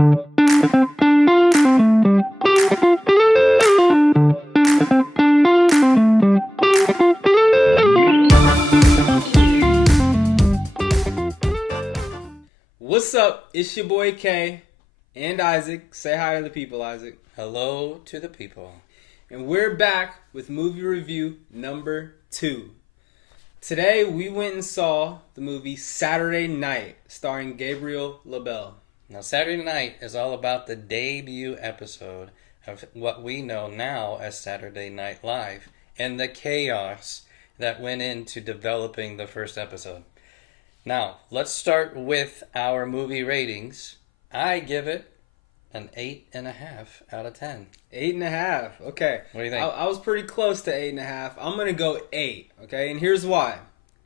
What's up? It's your boy Kay and Isaac. Say hi to the people, Isaac. Hello to the people. And we're back with movie review number 2. Today we went and saw the movie Saturday Night, starring Gabriel LaBelle. Now, Saturday Night is all about the debut episode of what we know now as Saturday Night Live and the chaos that went into developing the first episode. Now, let's start with our movie ratings. I give it an 8.5 out of 10. 8.5. Okay. What do you think? I was pretty close to 8.5. I'm going to go 8. Okay. And here's why.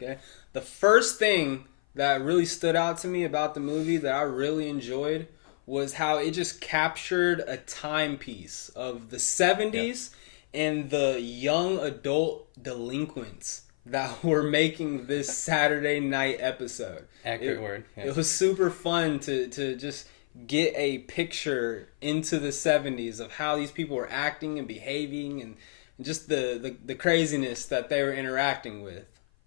Okay. The first thing that really stood out to me about the movie that I really enjoyed was how it just captured a timepiece of the 70s and the young adult delinquents that were making this Saturday Night episode. Accurate word. Yes. It was super fun to just get a picture into the 70s of how these people were acting and behaving and just the craziness that they were interacting with.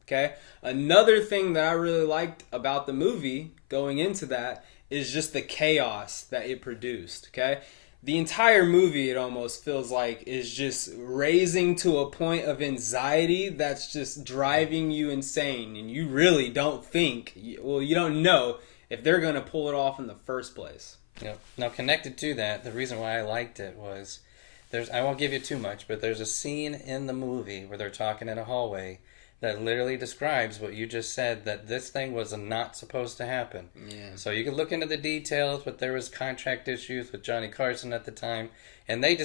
Okay? Another thing that I really liked about the movie going into that is just the chaos that it produced. Okay? The entire movie, it almost feels like, is just raising to a point of anxiety that's just driving you insane. And you really don't think, well, you don't know if they're going to pull it off in the first place. Yep. Now, connected to that, the reason why I liked it was, I won't give you too much, but there's a scene in the movie where they're talking in a hallway that literally describes what you just said, that this thing was not supposed to happen. Yeah. So you can look into the details, but there was contract issues with Johnny Carson at the time, and they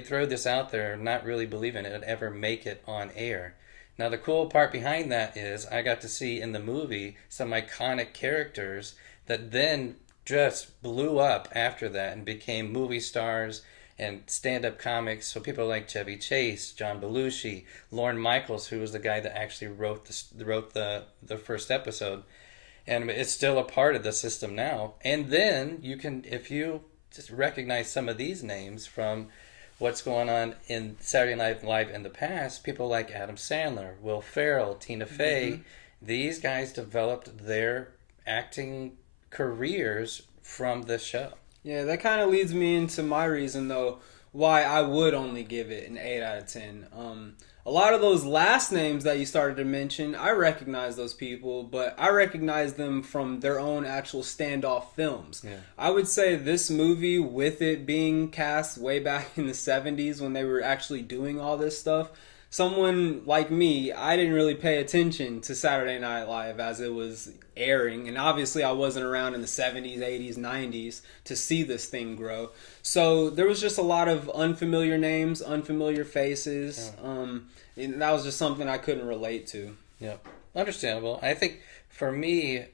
throw this out there not really believing it would ever make it on air. Now the cool part behind that is I got to see in the movie some iconic characters that then just blew up after that and became movie stars and stand-up comics. So people like Chevy Chase, John Belushi, Lorne Michaels, who was the guy that actually wrote the first episode. And it's still a part of the system now. And then you can, if you just recognize some of these names from what's going on in Saturday Night Live in the past, people like Adam Sandler, Will Ferrell, Tina Fey, these guys developed their acting careers from this show. Yeah, that kind of leads me into my reason, though, why I would only give it an 8 out of 10. A lot of those last names that you started to mention, I recognize those people, but I recognize them from their own actual standoff films. Yeah. I would say this movie, with it being cast way back in the 70s when they were actually doing all this stuff, someone like me, I didn't really pay attention to Saturday Night Live as it was airing. And obviously I wasn't around in the 70s, 80s, 90s to see this thing grow. So there was just a lot of unfamiliar names, unfamiliar faces. And that was just something I couldn't relate to. Yeah, understandable. I think for me,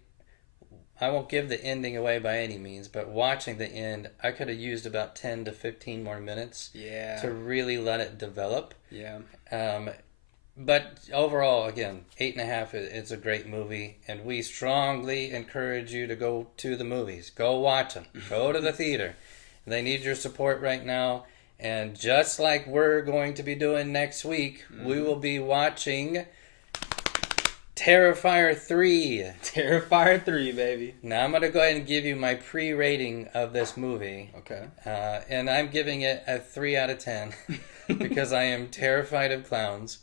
I won't give the ending away by any means, but watching the end, I could have used about 10 to 15 more minutes to really let it develop. Yeah. But overall, again, 8.5, it's a great movie, and we strongly encourage you to go to the movies. Go watch them. Go to the theater. They need your support right now. And just like we're going to be doing next week, we will be watching Terrifier 3. Terrifier 3, baby. Now I'm going to go ahead and give you my pre-rating of this movie. Okay. And I'm giving it a 3 out of 10 because I am terrified of clowns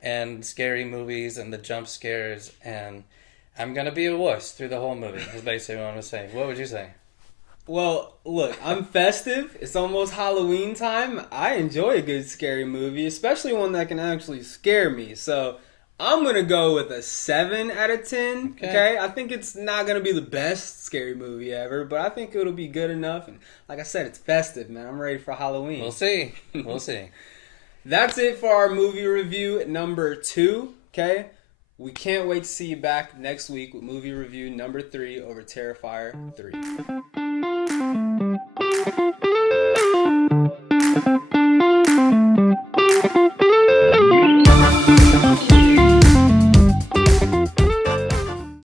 and scary movies and the jump scares. And I'm going to be a wuss through the whole movie, is basically what I'm going to say. What would you say? Well, look, I'm festive. It's almost Halloween time. I enjoy a good scary movie, especially one that can actually scare me. So I'm going to go with a 7 out of 10. Okay? I think it's not going to be the best scary movie ever, but I think it'll be good enough. And like I said, it's festive, man. I'm ready for Halloween. We'll see. We'll see. That's it for our movie review number 2. Okay? We can't wait to see you back next week with movie review number 3 over Terrifier 3.